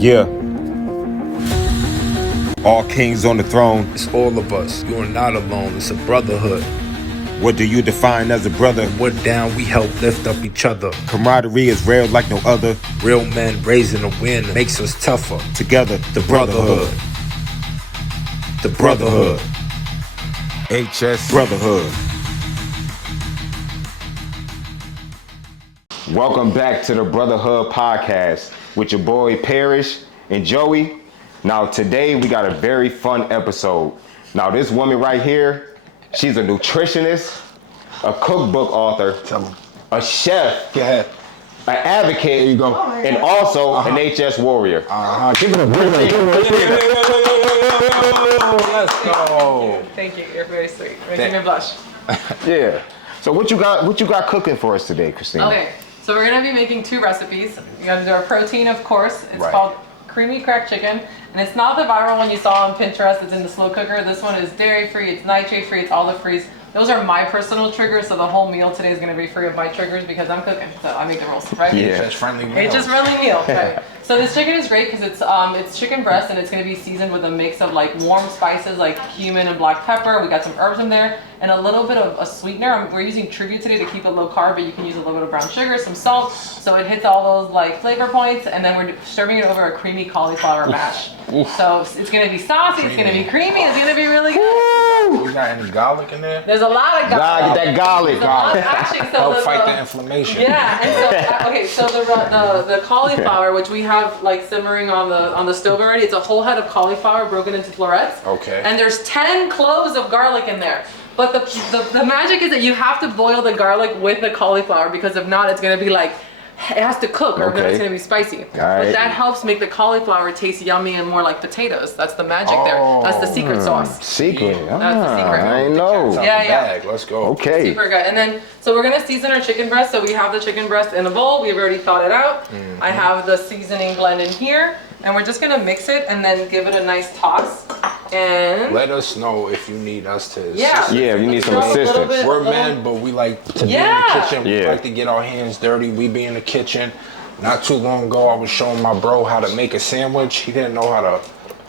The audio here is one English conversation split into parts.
Yeah. All kings on the throne. It's all of us. You are not alone. It's a brotherhood. What do you define as a brother? When we're down, we help lift up each other. Camaraderie is rare like no other. Real men raising the wind makes us tougher. Together, the brotherhood. The brotherhood. HS Brotherhood. Welcome back to the Brotherhood Podcast with your boy Parrish and Joey. Now today we got a very fun episode. Now this woman right here, she's a nutritionist, a cookbook author, a chef, an advocate, and also an HS warrior. Give it a Let's go. Thank you. You're very sweet. Making me blush. Yeah. So what you got cooking for us today, Cristina? Okay. So we're gonna be making two recipes. We're gonna do our protein, of course. It's called creamy cracked chicken, and it's not the viral one you saw on Pinterest. It's in the slow cooker. This one is dairy-free, it's nitrate-free, it's olive-free. Those are my personal triggers, so the whole meal today is gonna be free of my triggers because I'm cooking, so I make the rules, right? Yeah. Just friendly meal. It's just friendly meal, right? So this chicken is great because it's chicken breast and it's gonna be seasoned with a mix of like warm spices like cumin and black pepper. We got some herbs in there and a little bit of a sweetener. We're using tribute today to keep it low carb, but you can use a little bit of brown sugar, some salt, so it hits all those like flavor points. And then we're serving it over a creamy cauliflower mash. So it's gonna be saucy, it's gonna be creamy, it's gonna be really good. You got any garlic in there? There's a lot of garlic. Get that garlic. Actually, so Help fight the inflammation. Yeah, and so the cauliflower, which we have like simmering on the stove already, it's a whole head of cauliflower broken into florets. Okay. And there's 10 cloves of garlic in there. But the magic is that you have to boil the garlic with the cauliflower because if not, it's gonna be like, it has to cook or it's gonna be spicy. But that helps make the cauliflower taste yummy and more like potatoes. That's the magic there. That's the secret sauce. Secret. That's the secret. I know. Yeah. Let's go. Okay. Super good. And then, so we're gonna season our chicken breast. So we have the chicken breast in a bowl. We've already thawed it out. I have the seasoning blend in here. And we're just gonna mix it and then give it a nice toss. And let us know if you need us to assist. Yeah, you need some assistance. We're men, but we like to be in the kitchen. We like to get our hands dirty. We be in the kitchen. Not too long ago, I was showing my bro how to make a sandwich. He didn't know how to.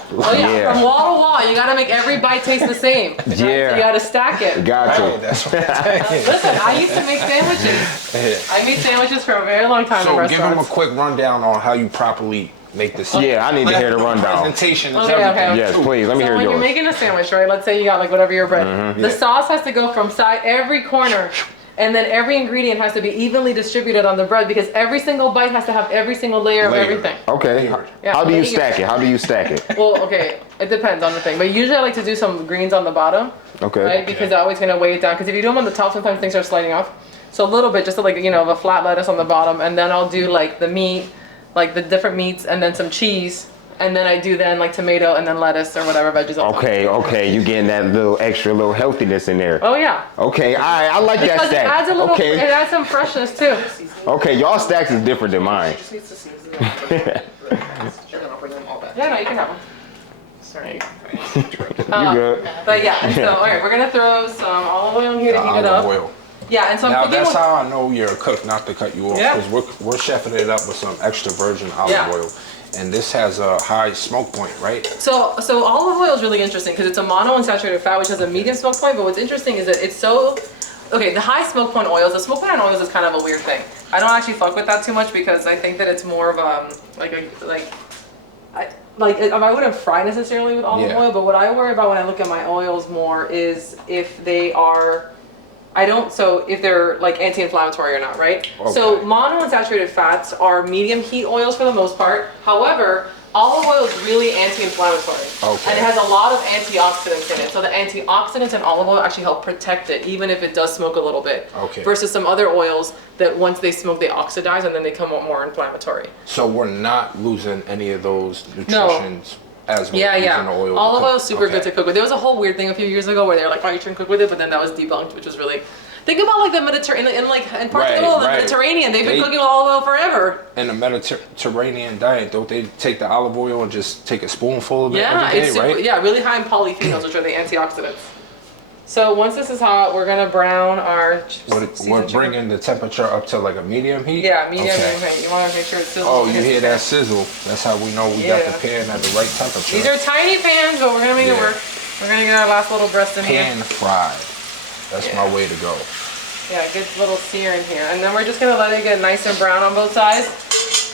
From wall to wall, you gotta make every bite taste the same. Right? So you gotta stack it. Gotcha. That's what I'm saying. Listen, I used to make sandwiches. I made sandwiches for a very long time in So restaurants. give him a quick rundown on how you properly make this. Yeah, I need to hear the rundown. Presentation is Okay. everything. Yes, please. Let me hear when yours. you're making a sandwich, right? Let's say you got like whatever your bread. The sauce has to go from every corner, and then every ingredient has to be evenly distributed on the bread because every single bite has to have every single layer of everything. Okay. Yeah, How do you stack it? Well, okay, it depends on the thing, but usually I like to do some greens on the bottom. Okay. Right, because that always gonna weigh it down. Because if you do them on the top, sometimes things are sliding off. So a little bit, just like a flat lettuce on the bottom, and then I'll do like the meat, like the different meats, and then some cheese. And then I do like tomato and then lettuce or whatever veggies. Okay, you getting that little healthiness in there. Oh yeah. Okay, I like that Because stack. it adds a little, it adds some freshness too. Okay, y'all stacks is different than mine. Yeah, no, you can have them. Sorry. You good? But yeah, and so all right, we're gonna throw some olive oil in here to heat it up. Oil. Yeah, and so I'm Now cooking that's how I know you're a cook, not to cut you off, Yeah. because we're chefing it up with some extra virgin olive oil. And this has a high smoke point, right? So olive oil is really interesting because it's a monounsaturated fat, which has a medium smoke point. But what's interesting is that it's the high smoke point oils. The smoke point on oils is kind of a weird thing. I don't actually fuck with that too much because I think that it's more of I wouldn't fry necessarily with olive oil. But what I worry about when I look at my oils more is if they are. If they're like anti-inflammatory or not, right? Okay. So monounsaturated fats are medium heat oils for the most part. However, olive oil is really anti-inflammatory. Okay. And it has a lot of antioxidants in it. So the antioxidants in olive oil actually help protect it, even if it does smoke a little bit. Okay. Versus some other oils that once they smoke, they oxidize and then they come out more inflammatory. So we're not losing any of those nutritions. As well, oil olive oil is super good to cook with. There was a whole weird thing a few years ago where they were like, "Oh, you shouldn't cook with it," but then that was debunked, which was really. Think about like the Mediterranean, in parts of the Mediterranean, they've been cooking with olive oil forever. In the Mediterranean diet, don't they take the olive oil and just take a spoonful of it every day, right? Yeah, really high in polyphenols, which are the antioxidants. So once this is hot, we're gonna brown our. We're bringing the temperature up to like a medium heat. Yeah, medium heat. You want to make sure it's sizzling. Oh, you hear that sizzle? That's how we know we got the pan at the right temperature. These are tiny pans, but we're gonna make it work. We're gonna get our last little breast in here. Pan fried. That's my way to go. Yeah, good little sear in here, and then we're just gonna let it get nice and brown on both sides.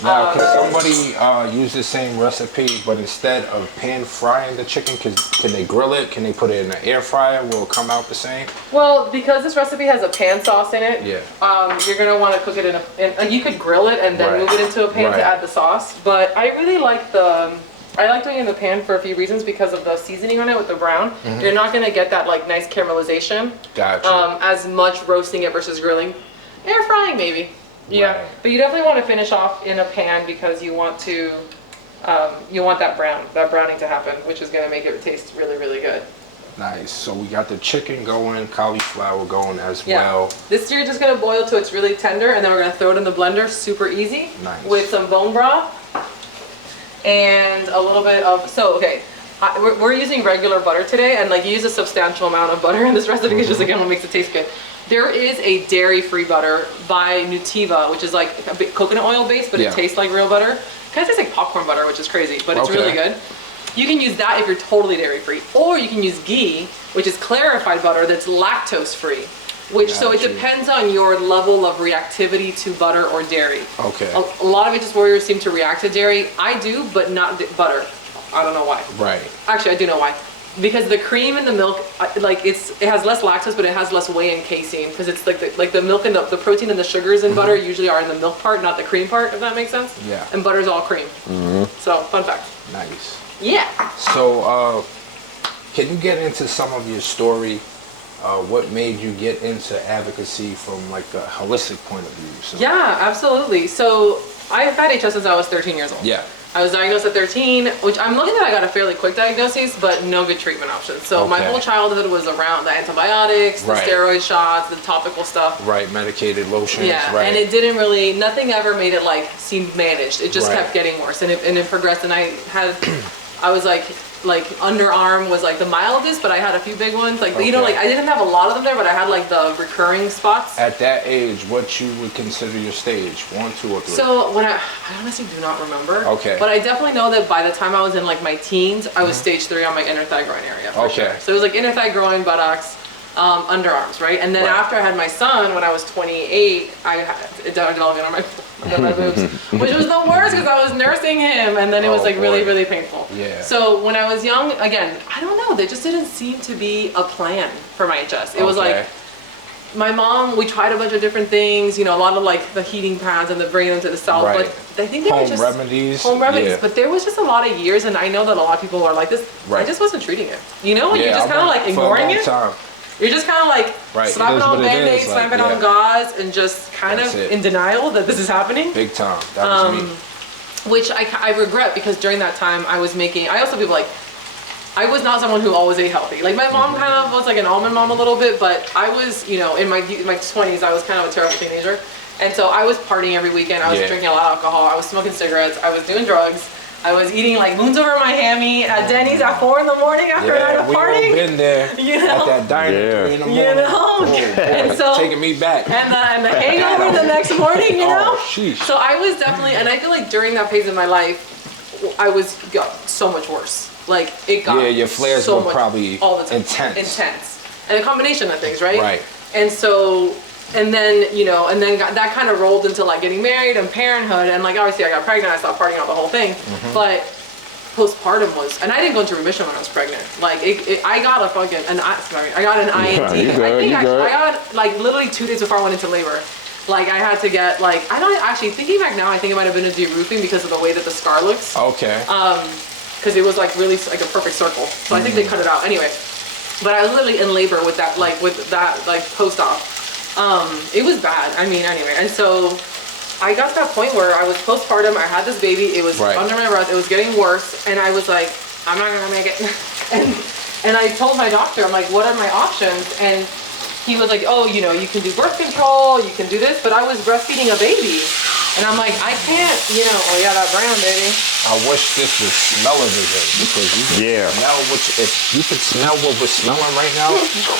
Now, can somebody use the same recipe, but instead of pan frying the chicken, can they grill it? Can they put it in an air fryer? Will it come out the same? Well, because this recipe has a pan sauce in it, you're gonna want to cook it in you could grill it and then move it into a pan to add the sauce. But I really like I like doing it in the pan for a few reasons because of the seasoning on it with the brown. Mm-hmm. You're not gonna get that like nice caramelization. Gotcha. As much roasting it versus grilling. Air frying maybe. Yeah, but you definitely want to finish off in a pan because you want to, you want that browning to happen, which is going to make it taste really, really good. Nice. So we got the chicken going, cauliflower going as well. This you're just going to boil till it's really tender, and then we're going to throw it in the blender, super easy. Nice. With some bone broth and a little bit of we're using regular butter today, and like you use a substantial amount of butter in this recipe because just again what makes it taste good. There is a dairy-free butter by Nutiva, which is like a bit coconut oil based, but it tastes like real butter. Kind of tastes like popcorn butter, which is crazy, but it's really good. You can use that if you're totally dairy-free, or you can use ghee, which is clarified butter that's lactose-free. So it depends on your level of reactivity to butter or dairy. Okay. A lot of Itchus warriors seem to react to dairy. I do, but not butter. I don't know why. Right. Actually, I do know why. Because the cream and the milk, like it has less lactose, but it has less whey and casein. Because it's like the milk and the protein and the sugars in butter usually are in the milk part, not the cream part. If that makes sense. Yeah. And butter's all cream. Mm-hmm. So fun fact. Nice. Yeah. So, can you get into some of your story? What made you get into advocacy from like a holistic point of view? So. Yeah, absolutely. So I've had HS since I was 13 years old. Yeah. I was diagnosed at 13, which I'm looking at. I got a fairly quick diagnosis, but no good treatment options. So my whole childhood was around the antibiotics, the steroid shots, the topical stuff. Right, medicated lotions. Yeah, and it didn't really, nothing ever made it like seem managed. It just kept getting worse, and it progressed. And I was like underarm was like the mildest, but I had a few big ones. Like you know, like I didn't have a lot of them there, but I had like the recurring spots. At that age, what you would consider your stage? 1, 2, or 3? So when I honestly do not remember. Okay. But I definitely know that by the time I was in like my teens, I was stage 3 on my inner thigh groin area. For sure. So it was like inner thigh groin, buttocks, underarms, right? And then after I had my son, when I was 28, I had it developing on my boobs, which was the worst because I was nursing him, and then it was like really, really painful. Yeah. So when I was young, again, I don't know, there just didn't seem to be a plan for my HS. It was like my mom. We tried a bunch of different things, you know, a lot of like the heating pads and the bringing them to the south, but I think they were just home remedies. But there was just a lot of years, and I know that a lot of people are like this. I just wasn't treating it, you know, and you're just kind of like ignoring it. You're just kind of like slapping on Band-Aids, slapping on gauze, and just kind of in denial that this is happening. Big time. That was me. Which I regret, because during that time I was making, I also people like, I was not someone who always ate healthy. Like my mom kind of was like an almond mom a little bit, but I was, you know, in my 20s, I was kind of a terrible teenager. And so I was partying every weekend. I was drinking a lot of alcohol. I was smoking cigarettes. I was doing drugs. I was eating like moons over my hammy at Denny's at 4 in the morning after a night of partying. We've been there at that diner 3 in the morning. You know, and so taking me back. And the hangover the next morning, you know. Sheesh. So I was definitely, and I feel like during that phase of my life, I got so much worse. Like it got your flares so were much, probably all the time, intense, and a combination of things, right? Right. And so. And then, you know, that kind of rolled into like getting married and parenthood, and like obviously I got pregnant, I stopped partying out the whole thing. But postpartum was, and I didn't go into remission when I was pregnant. Like I got a fucking, I got an INT. I got like literally 2 days before I went into labor. Like I had to get like, I don't actually, thinking back now, I think it might have been a de-roofing because of the way that the scar looks. Okay. Because it was like really like a perfect circle. So I think they cut it out. Anyway, but I was literally in labor with that post-op. It was bad. I mean, anyway, and so I got to that point where I was postpartum. I had this baby. It was under my breath. It was getting worse, and I was like, I'm not gonna make it. and I told my doctor, I'm like, what are my options? And he was like, oh, you know, you can do birth control, you can do this, but I was breastfeeding a baby, And I'm like, I can't, oh yeah, that brown, baby. I wish this was smell-o-vision because you can smell if you can smell what we're smelling right now,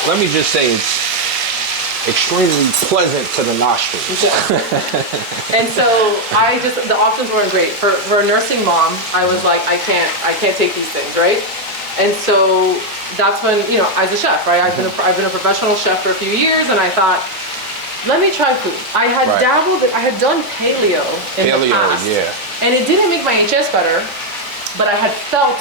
let me just say it's extremely pleasant to the nostrils. And so the options weren't great. For a nursing mom, I was like, I can't take these things, right? And so that's when, as a chef, right? I've been a professional chef for a few years, and I thought, let me try food. I had I had done paleo in the past. Yeah. And it didn't make my HS better, but I had felt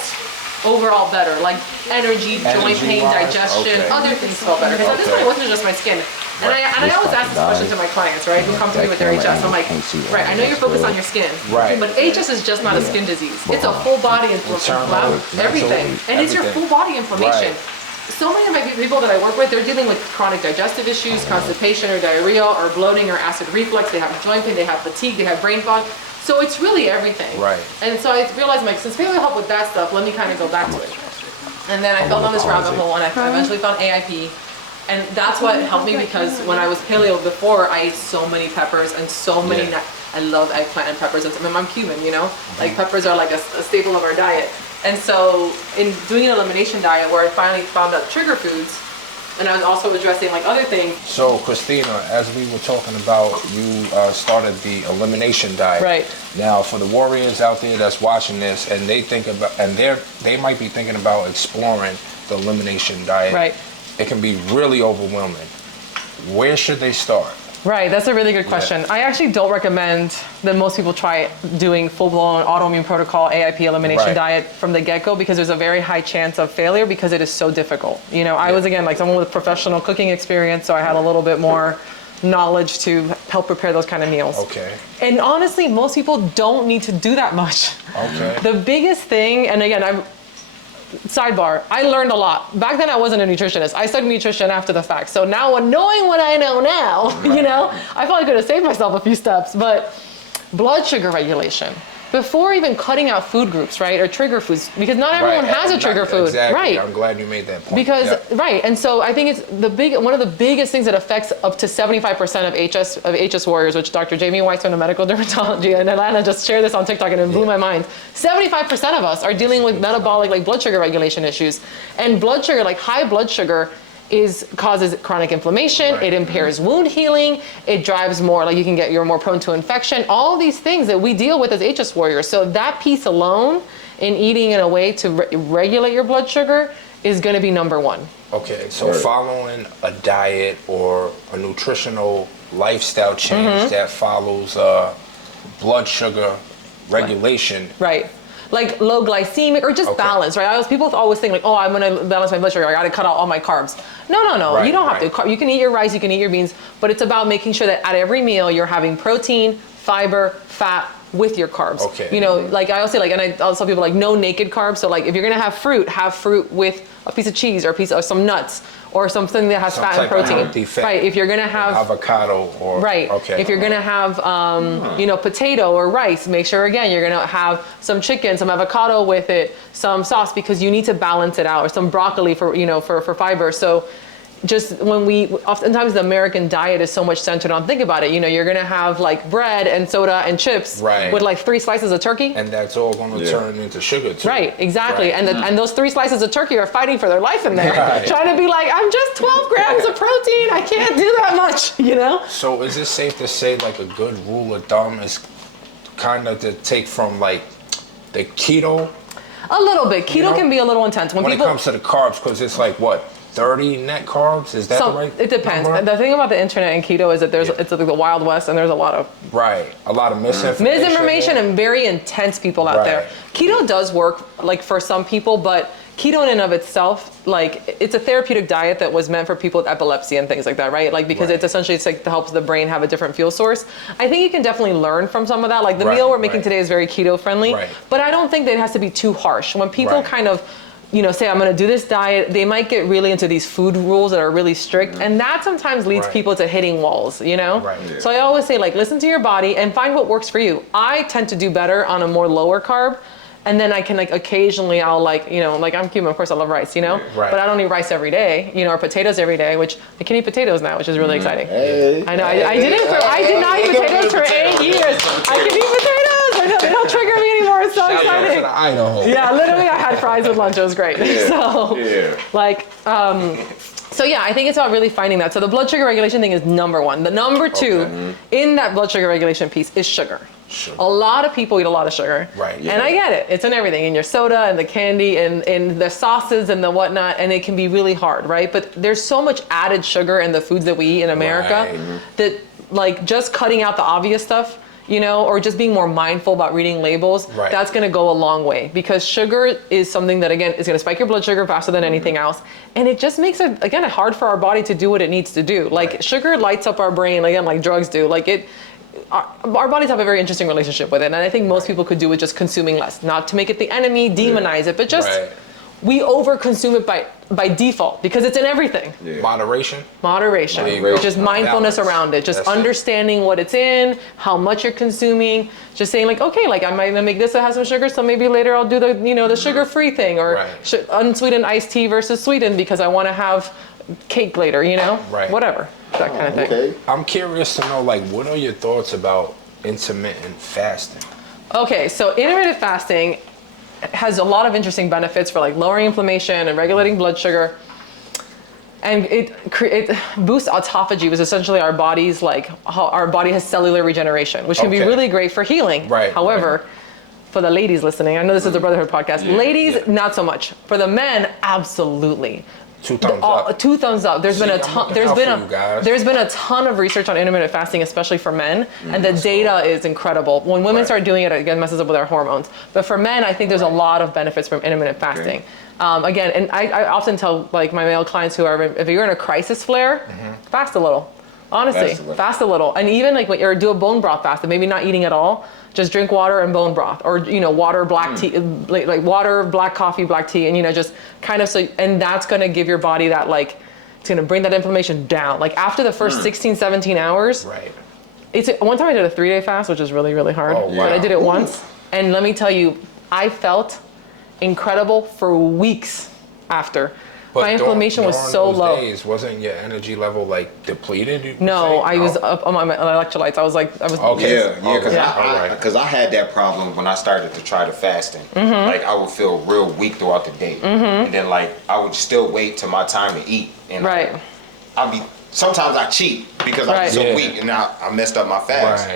overall better, like energy joint pain, digestion, other things felt better. Because at this point, it wasn't just my skin. And I always ask this question to my clients, right, who come to me with their HS. I'm like, I know you're focused on your skin, but HS is just not a skin disease. It's a full body inflammation, everything. And it's your full body inflammation. So many of my people that I work with, they're dealing with chronic digestive issues, constipation or diarrhea or bloating or acid reflux. They have joint pain, they have fatigue, they have brain fog. So it's really everything. Right. And so I realized, since paleo helped with that stuff, let me kind of go back to it. And then I fell down this rabbit hole, and I eventually found AIP. And that's what helped me, because when I was paleo before, I ate so many peppers and so many I love eggplant and peppers. I'm Cuban, like peppers are like a staple of our diet. And so in doing an elimination diet, where I finally found out trigger foods, and I was also addressing like other things. So Cristina, as we were talking about, you started the elimination diet. Right. Now for the warriors out there that's watching this, and they think about, and they might be thinking about exploring the elimination diet. Right. It can be really overwhelming. Where should they start? Right, that's a really good question. I actually don't recommend that most people try doing full-blown autoimmune protocol AIP elimination diet from the get-go, because there's a very high chance of failure because it is so difficult. I was, again, like someone with professional cooking experience, so I had a little bit more knowledge to help prepare those kind of meals. Okay. And honestly, most people don't need to do that much. Okay. The biggest thing, and again, sidebar, I learned a lot. Back then I wasn't a nutritionist. I studied nutrition after the fact. So now, knowing what I know now, I probably could have saved myself a few steps. But blood sugar regulation, before even cutting out food groups, right, or trigger foods, because not everyone has a trigger food. Exactly. Right. I'm glad you made that point. Because and so I think it's one of the biggest things that affects up to 75% of HS warriors, which Dr. Jamie Weissman of medical dermatology in Atlanta just shared this on TikTok, and it blew my mind. 75% of us are dealing with metabolic, like blood sugar regulation issues, and blood sugar, like high blood sugar, causes chronic inflammation. It impairs wound healing. It drives more, like you're more prone to infection. All these things that we deal with as HS warriors. So that piece alone, in eating in a way to regulate your blood sugar, is going to be number one. Okay, so following a diet or a nutritional lifestyle change that follows blood sugar regulation. Right. Like low glycemic or just balance, right? People always think like, oh, I'm gonna balance my blood sugar, I gotta cut out all my carbs. No. You don't have to. You can eat your rice, you can eat your beans, but it's about making sure that at every meal you're having protein, fiber, fat with your carbs. Okay. Like I always say, and I always tell people like no naked carbs. So like if you're gonna have fruit with a piece of cheese or a piece of some nuts or something that has fat and protein. Right. If you're gonna have avocado or if you're gonna have potato or rice, make sure again you're gonna have some chicken, some avocado with it, some sauce, because you need to balance it out, or some broccoli for fiber. So just oftentimes the American diet is so much centered on, think about it, you're gonna have like bread and soda and chips with like 3 slices of turkey. And that's all gonna turn into sugar too. Right, exactly. Right. And those 3 slices of turkey are fighting for their life in there. Trying to be like, I'm just 12 grams of protein, I can't do that much, So is it safe to say like a good rule of thumb is kind of to take from like the keto? A little bit. Keto can be a little intense. When it comes to the carbs, because it's like what? 30 net carbs? Is that the right? It depends. And the thing about the internet and keto is that it's like the Wild West, and there's a lot of misinformation and very intense people out there. Keto does work like for some people, but keto in and of itself, like it's a therapeutic diet that was meant for people with epilepsy and things like that, right? Like because it's essentially it helps the brain have a different fuel source. I think you can definitely learn from some of that. Like the meal we're making today is very keto friendly, but I don't think that it has to be too harsh. When people kind of say I'm going to do this diet, they might get really into these food rules that are really strict, and that sometimes leads people to hitting walls, So I always say, like, listen to your body and find what works for you. I tend to do better on a more lower carb And then I can like occasionally I'll like, you know, like I'm Cuban, of course I love rice, you know, Right. but I don't eat rice every day, you know, or potatoes every day, which I can eat potatoes now, which is really exciting. Hey. I know, I did not eat potatoes for 8 years. I can eat potatoes. I know, they don't trigger me anymore. It's so Shout out to exciting. the Idaho. Yeah, literally I had fries with lunch. It was great. So like, so yeah, I think it's about really finding that. So the blood sugar regulation thing is number one. The number two in that blood sugar regulation piece is sugar. A lot of people eat a lot of sugar. Right. And I get it. It's in everything, in your soda and the candy and in the sauces and the whatnot. And it can be really hard, right? But there's so much added sugar in the foods that we eat in America that like just cutting out the obvious stuff, you know, or just being more mindful about reading labels, that's gonna go a long way, because sugar is something that, again, is gonna spike your blood sugar faster than anything else. And it just makes it, again, hard for our body to do what it needs to do. Like sugar lights up our brain, again, like drugs do. Like our bodies have a very interesting relationship with it. And I think most people could do with just consuming less, not to make it the enemy, demonize it, but just, we overconsume it by default because it's in everything. Moderation. Just mindfulness around it. Just understanding what it's in, how much you're consuming. Just saying like, okay, like I might make this that has some sugar, so maybe later I'll do the, you know, the sugar-free thing, or unsweetened iced tea versus sweetened because I want to have cake later, you know? Whatever, that kind of thing. Okay. I'm curious to know, like, what are your thoughts about intermittent fasting? Okay, so intermittent fasting has a lot of interesting benefits for like lowering inflammation and regulating blood sugar. And it boosts autophagy, which is essentially our body's like, how our body has cellular regeneration, which can be really great for healing. However, for the ladies listening, I know this is a Brotherhood podcast. Ladies, not so much. For the men, absolutely. 2 thumbs up. 2 thumbs up. There's been a ton of research on intermittent fasting, especially for men, and the data is incredible. When women start doing it, again, messes up with our hormones. But for men, I think there's a lot of benefits from intermittent fasting. Again, and I often tell like my male clients who are, if you're in a crisis flare, fast a little. Honestly, fast a little. And even like when you do a bone broth fast, and maybe not eating at all, just drink water and bone broth, or, you know, water, black tea, like water, black coffee, black tea, and, you know, just kind of so, and that's going to give your body that, like, it's going to bring that inflammation down. Like after the first 16, 17 hours, one time I did a 3-day fast, which is really, really hard, but I did it once. And let me tell you, I felt incredible for weeks after. But my inflammation was so low. Days, wasn't your energy level like depleted? No, I was up on my electrolytes. I was because I had that problem when I started to try the fasting. Like I would feel real weak throughout the day, and then like I would still wait till my time to eat, and sometimes I cheat because I'm so weak, and I messed up my fast.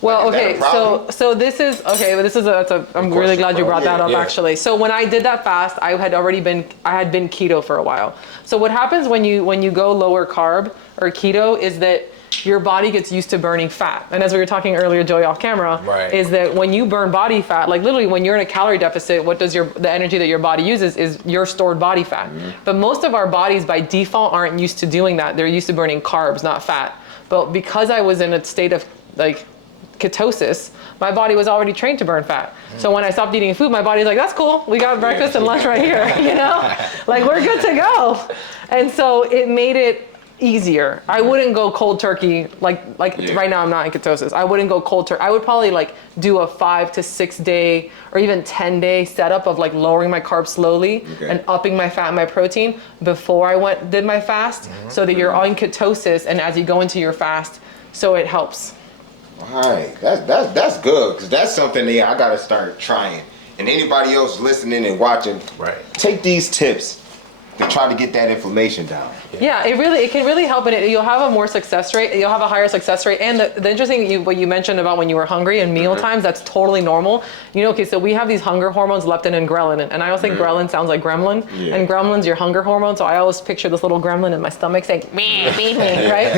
Well, okay, so this is I'm really glad you brought that up actually. So when I did that fast, I had been keto for a while. So what happens when you go lower carb or keto is that your body gets used to burning fat. And as we were talking earlier, Joey, off camera, is that when you burn body fat, like literally when you're in a calorie deficit, what does the energy that your body uses is your stored body fat. But most of our bodies by default aren't used to doing that. They're used to burning carbs, not fat. But because I was in a state of like ketosis, my body was already trained to burn fat. So when I stopped eating food, my body's like, that's cool. We got breakfast and lunch right here, you know? Like we're good to go. And so it made it easier. I wouldn't go cold turkey, like right now I'm not in ketosis. I wouldn't go cold turkey. I would probably like do a 5 to 6 day or even 10-day setup of like lowering my carbs slowly and upping my fat and my protein before I did my fast, so that you're on ketosis and as you go into your fast, so it helps. All right, that's good, because that's something that I gotta start trying. And anybody else listening and watching, take these tips to try to get that inflammation down. Yeah, it can really help, and you'll have a more success rate. You'll have a higher success rate. And the interesting what you mentioned about when you were hungry and meal times, that's totally normal. You know, okay, so we have these hunger hormones, leptin and ghrelin, and I always think ghrelin sounds like gremlin, and gremlin's your hunger hormone. So I always picture this little gremlin in my stomach saying, me, right?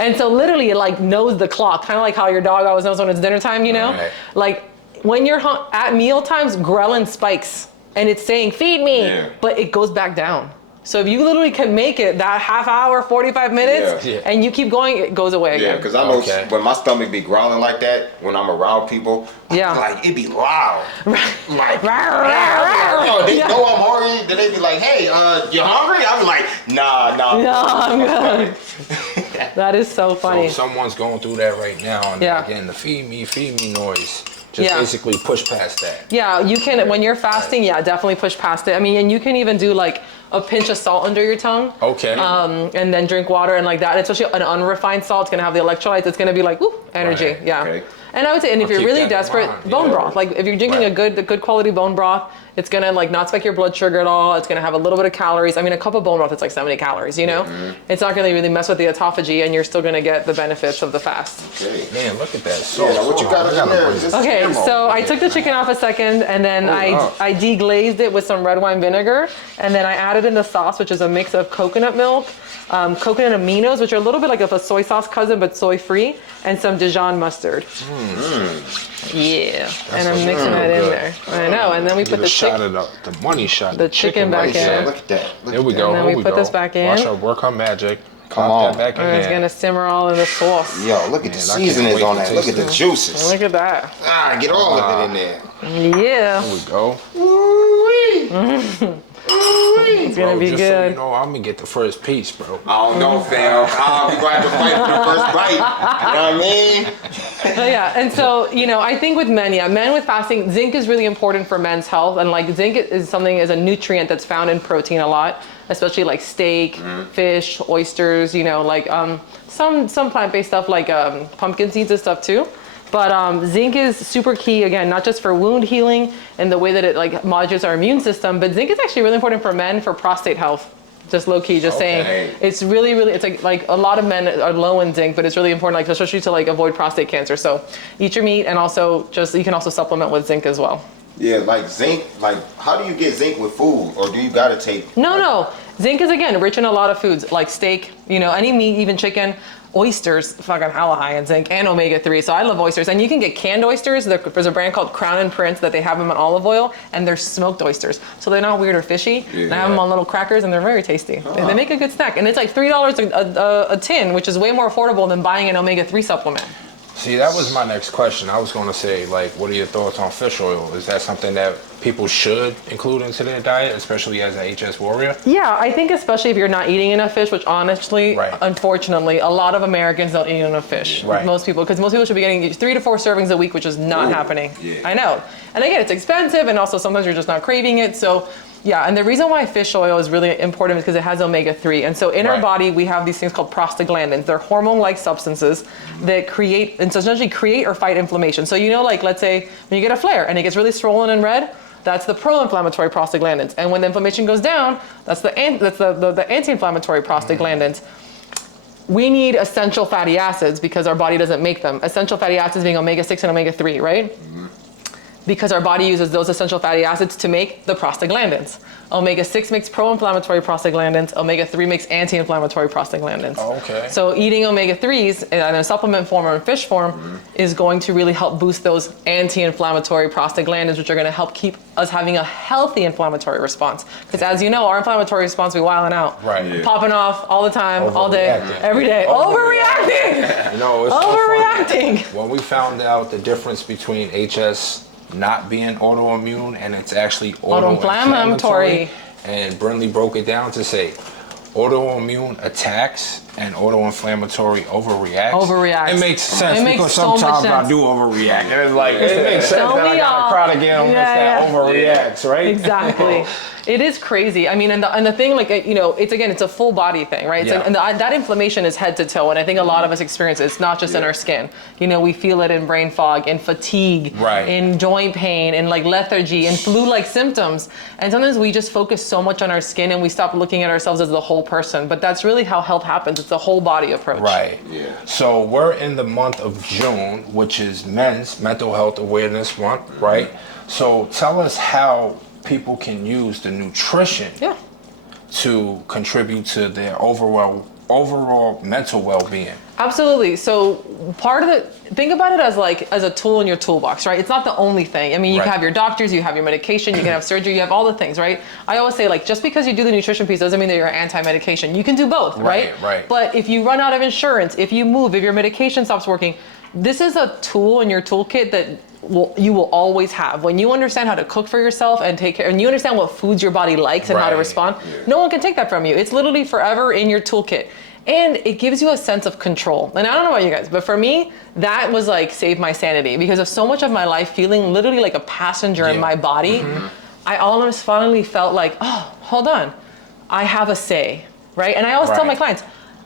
And so literally it like knows the clock, kind of like how your dog always knows when it's dinner time, you know? Like when you're at meal times, ghrelin spikes and it's saying, feed me, but it goes back down. So if you literally can make it that half hour, 45 minutes, and you keep going, it goes away again. Yeah, because I know when my stomach be growling like that, when I'm around people, like it be loud. Like, they know I'm hungry, then they be like, hey, you hungry? I'm like, nah. No, I'm good. That is so funny. So if someone's going through that right now, and again, the feed me noise, Just basically push past that. Yeah, you can, when you're fasting, definitely push past it. I mean, and you can even do like a pinch of salt under your tongue. Okay. And then drink water and like that. And especially an unrefined salt, it's gonna have the electrolytes. It's gonna be like, ooh, energy. Right. Yeah. Okay. And I would say, and if you're really desperate, bone Yeah. broth. Like if you're drinking a good quality bone broth, it's gonna like not spike your blood sugar at all. It's gonna have a little bit of calories. I mean, a cup of bone broth, it's like 70 calories, you know? Mm-hmm. It's not gonna really mess with the autophagy and you're still gonna get the benefits of the fast. Okay. Man, look at that. So, what you got in there? Just Okay, ammo. so I took the chicken off a second and then I deglazed it with some red wine vinegar and then I added in the sauce, which is a mix of coconut milk, coconut aminos, which are a little bit like a soy sauce cousin but soy free, and some Dijon mustard. Yeah, and I'm mixing that in there. I know, and then we put the money shot. The chicken back in. Look at that. Here we go. And then we put this back in. Watch her work her magic. Come Pop on. that back in And it's there. gonna simmer all in the sauce. Yo, look at the Man, I can't seasonings wait on to that. Look at taste the this. juices. Look at that. Get all of it in there. Yeah, Here we go. it's gonna be just so good. you know, I'm gonna get the first piece, bro. I don't know, fam. We gonna have to fight for the first bite. You know what I mean? Oh, yeah, and so, you know, I think with men, men with fasting, zinc is really important for men's health. And like zinc is a nutrient that's found in protein a lot, especially like steak, fish, oysters, you know, like some plant-based stuff like pumpkin seeds and stuff too. But zinc is super key, again, not just for wound healing and the way that it like modulates our immune system, but zinc is actually really important for men for prostate health. Just low key, just saying, it's really, it's like a lot of men are low in zinc, but it's really important, like especially to like avoid prostate cancer. So eat your meat, and also you can also supplement with zinc as well. Yeah, like zinc. Like, how do you get zinc with food, or do you gotta take? No. Zinc is again rich in a lot of foods, like steak, you know, any meat, even chicken. Oysters, fucking hella high in zinc and omega-3. So I love oysters. And you can get canned oysters. There's a brand called Crown and Prince that they have them in olive oil, and they're smoked oysters. So they're not weird or fishy. Yeah. And I have them on little crackers, and they're very tasty. They make a good snack. And it's like $3 a tin, which is way more affordable than buying an omega-3 supplement. See, that was my next question. I was going to say, like, what are your thoughts on fish oil? Is that something that people should include into their diet, especially as an HS warrior? Yeah, I think especially if you're not eating enough fish, which honestly, unfortunately, a lot of Americans don't eat enough fish. Right. Most people should be getting 3 to 4 servings a week, which is not happening. Yeah. I know. And again, it's expensive, and also sometimes you're just not craving it. So yeah, and the reason why fish oil is really important is because it has omega-3. And so in our body, we have these things called prostaglandins. They're hormone-like substances that create or fight inflammation. So, you know, like let's say when you get a flare and it gets really swollen and red, that's the pro-inflammatory prostaglandins. And when the inflammation goes down, that's the anti-inflammatory prostaglandins. We need essential fatty acids because our body doesn't make them. Essential fatty acids being omega-6 and omega-3, right? Mm-hmm. Because our body uses those essential fatty acids to make the prostaglandins. Omega-6 makes pro-inflammatory prostaglandins. Omega-3 makes anti-inflammatory prostaglandins. Oh, okay. So eating omega-3s in a supplement form or in fish form is going to really help boost those anti-inflammatory prostaglandins, which are going to help keep us having a healthy inflammatory response. Because as you know, our inflammatory response, we wilding out. Right. Yeah. Popping off all the time, all day, every day. Overreacting! You know, it's overreacting! So when we found out the difference between HS not being autoimmune and it's actually autoinflammatory, and Brinley broke it down to say autoimmune attacks and autoinflammatory overreacts. It makes sense because sometimes I do overreact. And it's like, it makes sense that I got a crowd again that overreacts, right? Exactly. It is crazy. I mean, and the thing, like, you know, it's a full body thing, right? Yeah. And that inflammation is head to toe, and I think a lot of us experience it. It's not just in our skin. You know, we feel it in brain fog, in fatigue, in joint pain, in like lethargy, in flu-like symptoms. And sometimes we just focus so much on our skin and we stop looking at ourselves as the whole person. But that's really how health happens. It's a whole body approach. Right. Yeah. So we're in the month of June, which is Men's Mental Health Awareness Month, right? So tell us how people can use the nutrition to contribute to their overall mental well-being. Absolutely. So think about it as a tool in your toolbox, right? It's not the only thing. I mean, you can have your doctors, you have your medication, you can have surgery, you have all the things, right? I always say, like, just because you do the nutrition piece doesn't mean that you're anti-medication. You can do both, right? Right. But if you run out of insurance, if you move, if your medication stops working, this is a tool in your toolkit that you will always have. When you understand how to cook for yourself and take care, and you understand what foods your body likes and how to respond, no one can take that from you. It's literally forever in your toolkit. And it gives you a sense of control. And I don't know about you guys, but for me, that was like saved my sanity because of so much of my life feeling literally like a passenger in my body. I almost finally felt like, oh, hold on, I have a say, right? And I always tell my clients,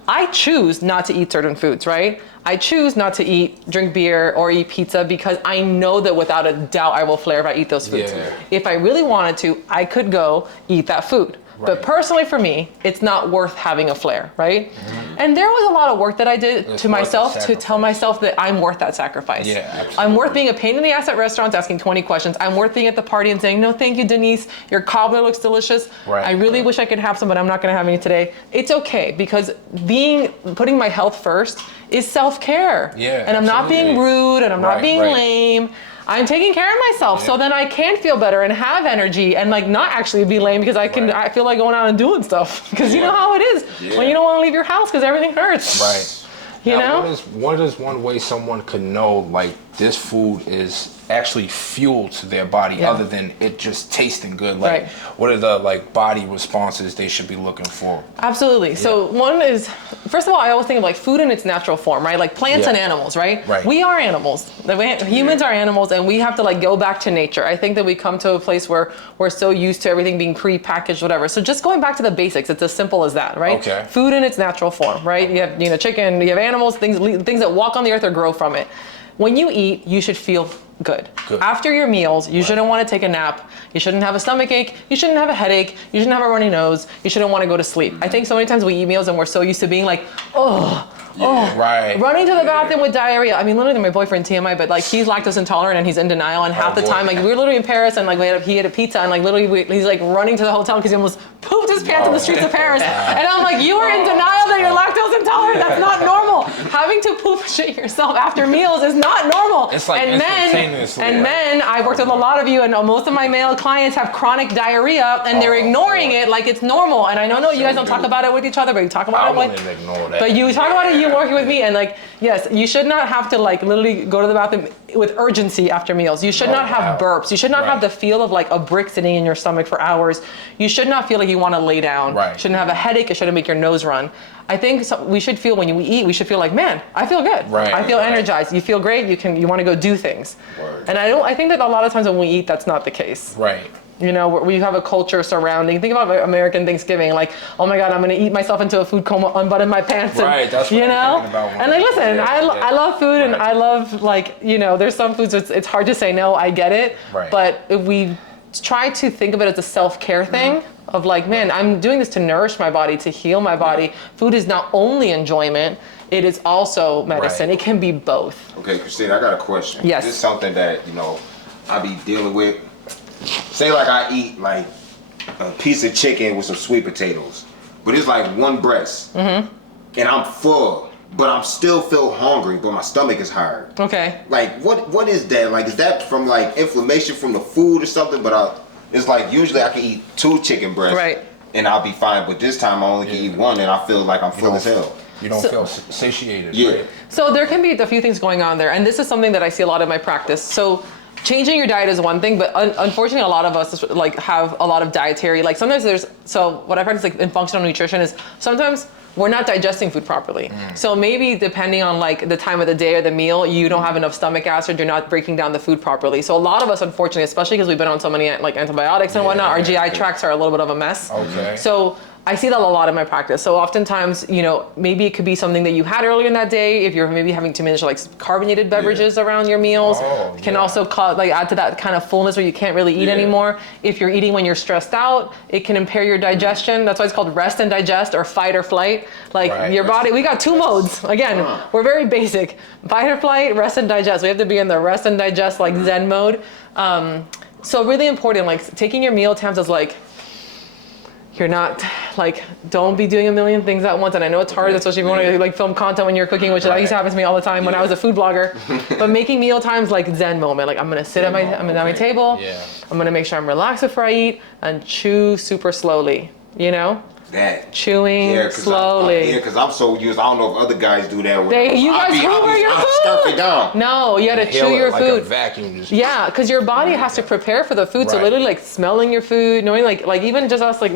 I choose not to eat certain foods, right? I choose not to drink beer or eat pizza because I know that without a doubt I will flare if I eat those foods. Yeah. If I really wanted to, I could go eat that food. But personally for me, it's not worth having a flare, right? And there was a lot of work that I did to myself to tell myself that I'm worth that sacrifice. Yeah, absolutely. I'm worth being a pain in the ass at restaurants asking 20 questions. I'm worth being at the party and saying, no, thank you, Denise. Your cobbler looks delicious. I really wish I could have some, but I'm not gonna have any today. It's okay because putting my health first is self-care. Yeah, and I'm not being rude and I'm not being lame. I'm taking care of myself so then I can feel better and have energy and like not actually be lame because I feel like going out and doing stuff because you know how it is when you don't want to leave your house because everything hurts. Right. You know? What is one way someone could know like this food is actually fuel to their body other than it just tasting good? Like what are the like body responses they should be looking for? Absolutely. So one is, first of all, I always think of like food in its natural form, right? Like plants and animals, right? We are animals. Humans are animals and we have to like go back to nature. I think that we come to a place where we're so used to everything being pre-packaged, whatever. So just going back to the basics, it's as simple as that, right? Okay. Food in its natural form, right? You have, chicken, you have animals, things that walk on the earth or grow from it. When you eat, you should feel good. After your meals, you shouldn't want to take a nap. You shouldn't have a stomach ache. You shouldn't have a headache. You shouldn't have a runny nose. You shouldn't want to go to sleep. I think so many times we eat meals and we're so used to being like, running to the bathroom with diarrhea. I mean, literally my boyfriend, TMI, but like he's lactose intolerant and he's in denial. And half the time, like we were literally in Paris and like he had a pizza and like literally he's like running to the hotel because he almost pooped his pants in the streets of Paris. And I'm like, you are in denial that you're lactose intolerant. That's not normal. Having to poop shit yourself after meals is not normal. It's like instantaneously. And men, I've worked with a lot of you and most of my male clients have chronic diarrhea and they're ignoring it like it's normal. And I know you guys don't talk about it with each other, but you talk about it with, but you talk about it, you working with me and like, yes, you should not have to like literally go to the bathroom with urgency after meals. You should not have burps. You should not have the feel of like a brick sitting in your stomach for hours. You should not feel like you want to lay down. You shouldn't have a headache. It shouldn't make your nose run. I think we should feel when we eat, we should feel like, man, I feel good. I feel energized. You feel great. You want to go do things. And I think that a lot of times when we eat, that's not the case. You know, we have a culture surrounding. Think about American Thanksgiving, like, oh my God, I'm gonna eat myself into a food coma, unbutton my pants, and, that's what I'm thinking about. And like, listen, I love food, and I love like, there's some foods it's hard to say no. I get it, but if we try to think of it as a self-care thing, of like, man, I'm doing this to nourish my body, to heal my body. Food is not only enjoyment. It is also medicine. It can be both. Okay, Cristina, I got a question. Yes. This is something that I be dealing with. Say like I eat like a piece of chicken with some sweet potatoes, but it's like one breast, and I'm full, but I'm still feel hungry, but my stomach is hard. Okay. Like what is that? Like is that from like inflammation from the food or something? But it's like usually I can eat 2 chicken breasts, and I'll be fine. But this time I only can eat 1, and I feel like I'm full as hell. You don't feel satiated. Yeah. So there can be a few things going on there, and this is something that I see a lot in my practice. So changing your diet is one thing, but unfortunately a lot of us like have a lot of dietary, like sometimes what I practice like in functional nutrition is sometimes we're not digesting food properly. So maybe depending on like the time of the day or the meal, you don't have enough stomach acid, you're not breaking down the food properly. So a lot of us, unfortunately, especially because we've been on so many like antibiotics and whatnot, our GI tracts are a little bit of a mess. So I see that a lot in my practice. So oftentimes, maybe it could be something that you had earlier in that day. If you're maybe having too many like carbonated beverages around your meals, it can also add to that kind of fullness where you can't really eat anymore. If you're eating when you're stressed out, it can impair your digestion. That's why it's called rest and digest or fight or flight. Like your body, we got 2 modes. Again, we're very basic. Fight or flight, rest and digest. We have to be in the rest and digest like Zen mode. So really important, like taking your meal times as like, you're not like, don't be doing a million things at once. And I know it's hard, especially if you want to like film content when you're cooking, which used to happen to me all the time when I was a food blogger. But making meal times like Zen moment. Like I'm gonna sit at my table. I'm gonna make sure I'm relaxed before I eat and chew super slowly. That. Chewing Yeah, slowly. Because I'm so used. I don't know if other guys do that. You guys hoover your food. Stuff it down. No, you gotta chew your like food. A vacuum. Yeah, because your body has to prepare for the food. So literally, like smelling your food, knowing like even just us like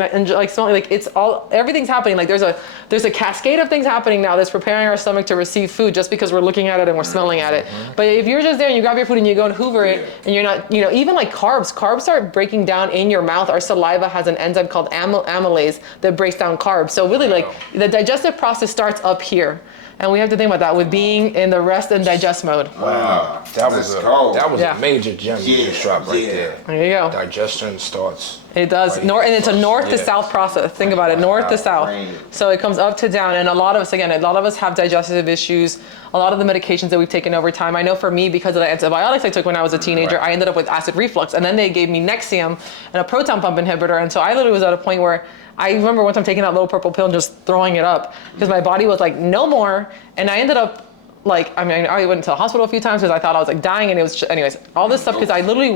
smelling, like it's all everything's happening. Like there's a cascade of things happening now that's preparing our stomach to receive food just because we're looking at it and we're smelling at it. But if you're just there and you grab your food and you go and hoover it, and you're not, even like carbs start breaking down in your mouth. Our saliva has an enzyme called amylase that breaks down carbs. So really, like the digestive process starts up here. And we have to think about that with being in the rest and digest mode. Wow, that was a major gem you just dropped right there. There you go. Digestion starts. It does, and it's a north to south process. Think about it, north to south. So it comes up to down, and a lot of us have digestive issues. A lot of the medications that we've taken over time. I know for me, because of the antibiotics I took when I was a teenager, I ended up with acid reflux, and then they gave me Nexium and a proton pump inhibitor, and so I literally was at a point where I remember one time taking that little purple pill and just throwing it up because my body was like, no more. And I ended up I went to the hospital a few times because I thought I was like dying, and it was anyways, all this stuff because I literally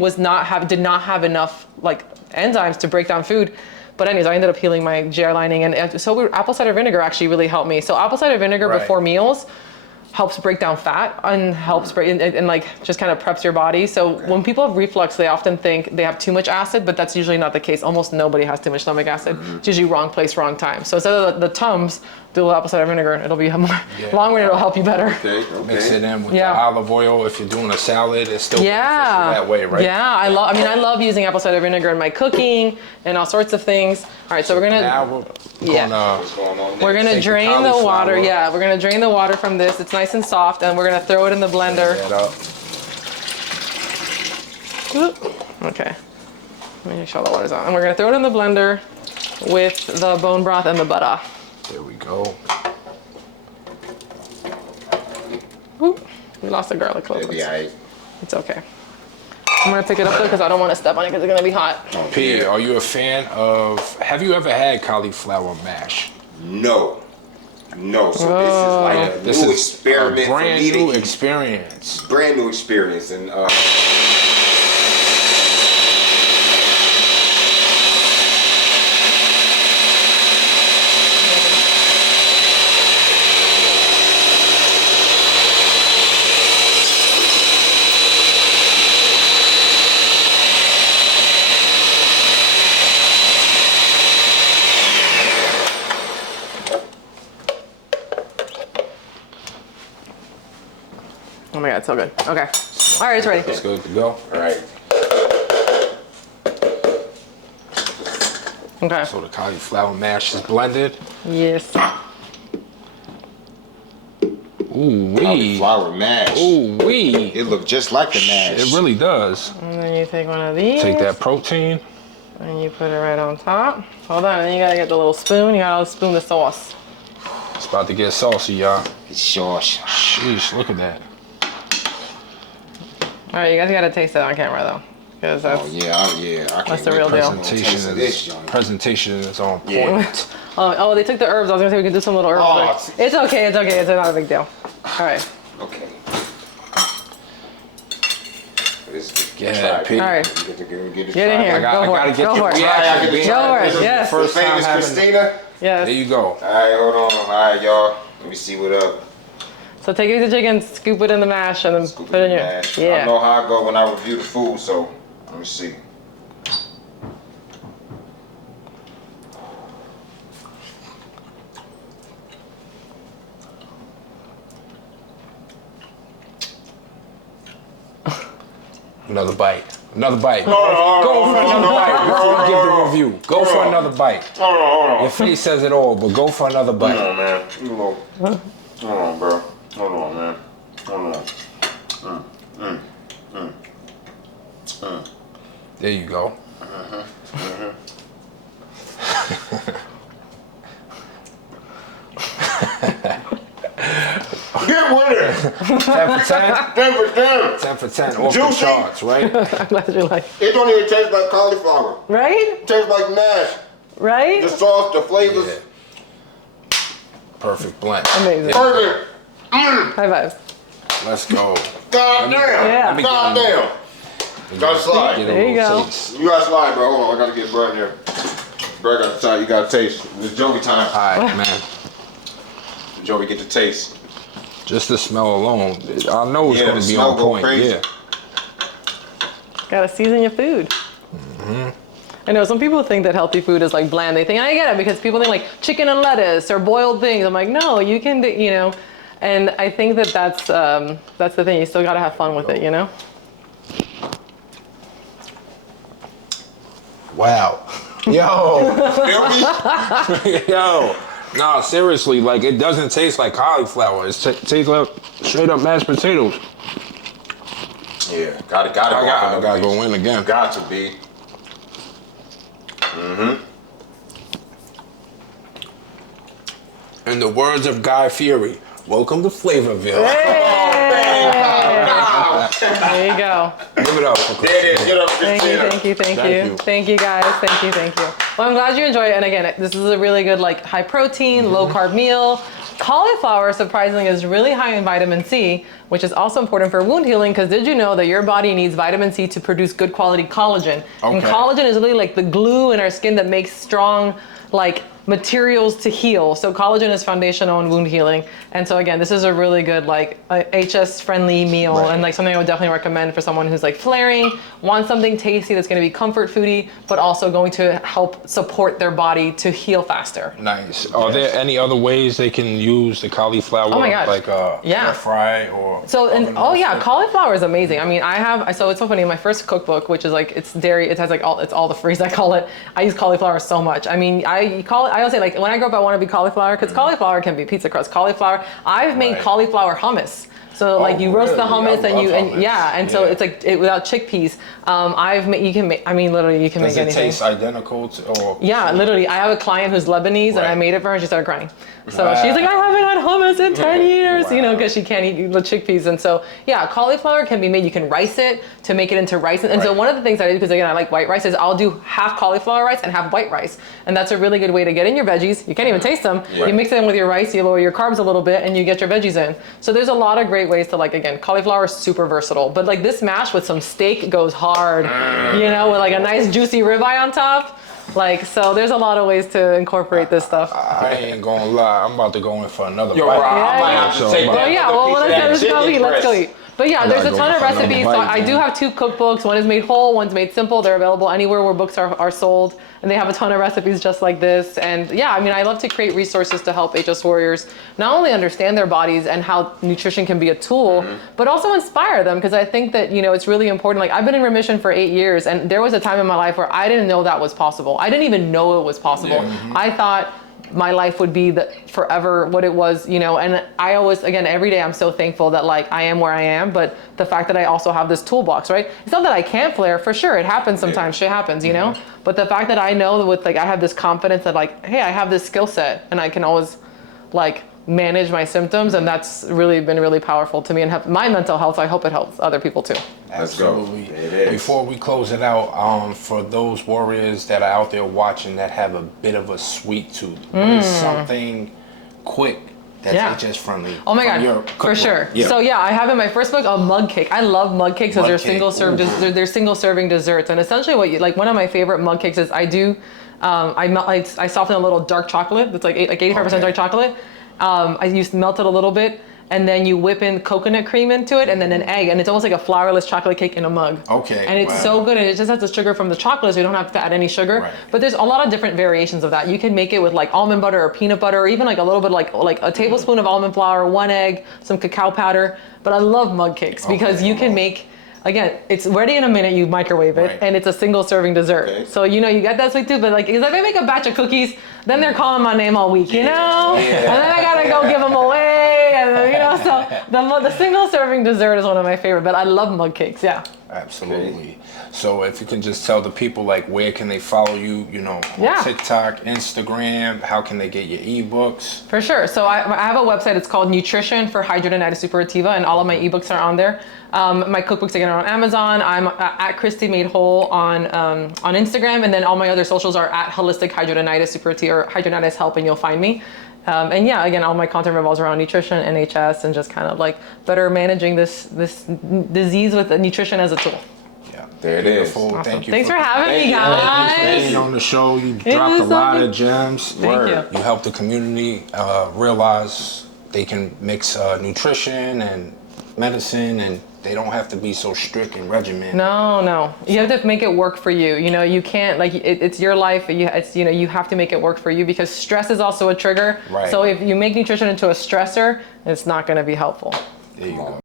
did not have enough like enzymes to break down food. But anyways, I ended up healing my GI lining, and so apple cider vinegar actually really helped me. So apple cider vinegar before meals helps break down fat and helps break and like just kind of preps your body. So when people have reflux, they often think they have too much acid, but that's usually not the case. Almost nobody has too much stomach acid. It's usually wrong place, wrong time. So instead of the Tums, do a little apple cider vinegar. It'll be more longer and it'll help you better. Okay. Mix it in with the olive oil. If you're doing a salad, it's still beneficial that way, right? Yeah, I love using apple cider vinegar in my cooking and all sorts of things. All right, so we're gonna we're gonna drain the water. Yeah, we're gonna drain the water from this. It's nice and soft, and we're gonna throw it in the blender. Okay, let me make sure the water's on. And we're gonna throw it in the blender with the bone broth and the butter. There we go. Ooh, we lost the garlic clove. It'll be all right. It's okay. I'm gonna pick it up though because I don't want to step on it because it's gonna be hot. P, are you a fan of? Have you ever had cauliflower mash? No. So this is like a new experiment for me. Brand new experience. Brand new experience, and oh my God, it's so good. Okay. All right, it's ready. It's good to go. all right. Okay. So the cauliflower mash is blended. Yes. Ooh wee. Cauliflower mash. Ooh wee. It looked just like the mash. It really does. And then you take one of these. Take that protein. And you put it right on top. Hold on, and then you gotta get the little spoon. You gotta spoon the sauce. It's about to get saucy, y'all. It's sauce. Sheesh, look at that. All right, you guys gotta taste it on camera though, because that's. Oh yeah. I can't That's the real deal. Presentation is on point. Oh, they took the herbs. I was gonna say we could do some little herbs. Oh, It's okay. It's not a big deal. All right. Okay. Yeah, P. All right. Get in here. Go for it. Go for it. Go for it. Yes. First time Famous having. Christina. Yes. There you go. All right, hold on. All right, y'all. Let me see what up. So take a piece of chicken, scoop it in the mash, and then put it in your. Mash. Yeah. I know how I go when I review the food, so let me see. Another bite. Another bite. No, Go for another bite before we give the review. Go for another bite. Hold on. Your face says it all, but go for another bite. Hold on, man. Hold on, bro. Hold on, man. Hold on. There you go. Get with it. 10 for 10? 10 for 10. 10 for 10 off the Juicy. charts, right? I'm glad you like. It don't even taste like cauliflower. Right? It tastes like mash. Right? The sauce, the flavors. Yeah. Perfect blend. Amazing. Perfect. High fives. Let's go. God damn. Yeah. Let me God get damn. Gotta slide. Get a There you little go. taste. You gotta slide, bro. Hold on. I gotta get bro in here. Bro, got to try. You got to taste. It's Joey time. All right, man. Joey, get the taste. Just the smell alone, I know it's going to be on point. Crazy. Yeah. Gotta season your food. I know some people think that healthy food is like bland. They think, I get it, because people think like chicken and lettuce or boiled things. I'm like, no, you can, and I think that that's the thing. You still gotta have fun with it, Wow. Yo. Yo. Nah, seriously, like it doesn't taste like cauliflower. It tastes like straight up mashed potatoes. Yeah, gotta I gotta go in again. Got to be. In the words of Guy Fieri, welcome to Flavorville. There you go. Give it up for Cristina. Get up, Cristina. Thank you guys. Thank you. Well, I'm glad you enjoy it. And again, this is a really good, like, high protein, low carb meal. Cauliflower, surprisingly, is really high in vitamin C, which is also important for wound healing, because did you know that your body needs vitamin C to produce good quality collagen? Okay. And collagen is really like the glue in our skin that makes strong, like, materials to heal. So collagen is foundational in wound healing. And so again, this is a really good, like, HS friendly meal, and like something I would definitely recommend for someone who's like flaring, wants something tasty that's going to be comfort foodie, but also going to help support their body to heal faster. Nice. Are there any other ways they can use the cauliflower? Oh my gosh. Like air fry or? So, cauliflower is amazing. I mean, so it's so funny, my first cookbook, which is like, it's dairy, it has like it's all the freeze, I call it. I use cauliflower so much. I mean, I always say, like, when I grow up, I want to be cauliflower, because cauliflower can be pizza crust. Cauliflower, I've made cauliflower hummus. So like you roast the hummus so it's like without chickpeas. You can make anything. Does it taste identical to? Or yeah, literally. I have a client who's Lebanese, and I made it for her, and she started crying. So she's like, I haven't had hummus in 10 years, because she can't eat the chickpeas. And so, yeah, cauliflower can be made. You can rice it to make it into rice. And so one of the things I do, because again, I like white rice, is I'll do half cauliflower rice and half white rice. And that's a really good way to get in your veggies. You can't even taste them. You mix it in with your rice, you lower your carbs a little bit, and you get your veggies in. So there's a lot of great ways to, like, again, cauliflower is super versatile. But like this mash with some steak goes hard, with like a nice juicy ribeye on top. Like, so there's a lot of ways to incorporate this stuff. I ain't gonna lie, I'm about to go in for another bite. I might have to take that. Let's go eat. But yeah, there's a ton of recipes. So I do have 2 cookbooks. One is made whole, one's made simple. They're available anywhere where books are sold. And they have a ton of recipes just like this. And yeah, I mean, I love to create resources to help HS warriors not only understand their bodies and how nutrition can be a tool, but also inspire them. Because I think that, it's really important. Like, I've been in remission for 8 years, and there was a time in my life where I didn't know that was possible. I didn't even know it was possible. I thought my life would be forever what it was, and I always, again, every day I'm so thankful that, like, I am where I am, but the fact that I also have this toolbox, right? It's not that I can't flare, for sure, it happens sometimes, shit happens, but the fact that I know that I have this confidence that, like, hey, I have this skill set and I can always, like, manage my symptoms, and that's really been really powerful to me and help my mental health. So I hope it helps other people too. Absolutely. It is. Before we close it out, for those warriors that are out there watching that have a bit of a sweet tooth, what is something quick that's HS friendly? Oh my God, for sure. Yeah. So yeah, I have in my first book a mug cake. I love mug cakes because they're single serving desserts, and essentially what one of my favorite mug cakes is I soften a little dark chocolate. That's like 85% dark chocolate. I used to melt it a little bit, and then you whip in coconut cream into it, and then an egg, and it's almost like a flourless chocolate cake in a mug. Okay. And it's so good, and it just has the sugar from the chocolate, so you don't have to add any sugar. Right. But there's a lot of different variations of that. You can make it with like almond butter or peanut butter, or even like a little bit like a tablespoon of almond flour, 1 egg, some cacao powder. But I love mug cakes because you can make. Again, it's ready in a minute, you microwave it, and it's a single serving dessert. Okay. So, you get that sweet tooth, but like, if I make a batch of cookies, then they're calling my name all week, And then I gotta go give them away, and so the single serving dessert is one of my favorite, but I love mug cakes, yeah. Absolutely. So if you can just tell the people, like, where can they follow you, on TikTok, Instagram, how can they get your ebooks? For sure. So I have a website, it's called Nutrition for Hidradenitis Suppurativa, and all of my ebooks are on there. My cookbooks, again, are on Amazon. I'm at Christy Made Whole on Instagram, and then all my other socials are at Holistic Hidradenitis Suppurativa or Hidradenitis Help, and you'll find me. And yeah, again, all my content revolves around nutrition, NHS, and just kind of like better managing this disease with nutrition as a tool. Yeah. There it is. Beautiful. Awesome. Thank you. Thanks for having me, Thanks for guys. being on the show. You dropped a lot of gems. Thank you. You helped the community realize they can mix nutrition and medicine, and they don't have to be so strict and regimented. No. You have to make it work for you. You know, you can't, like, it's your life. You have to make it work for you, because stress is also a trigger. Right. So if you make nutrition into a stressor, it's not going to be helpful. There you go.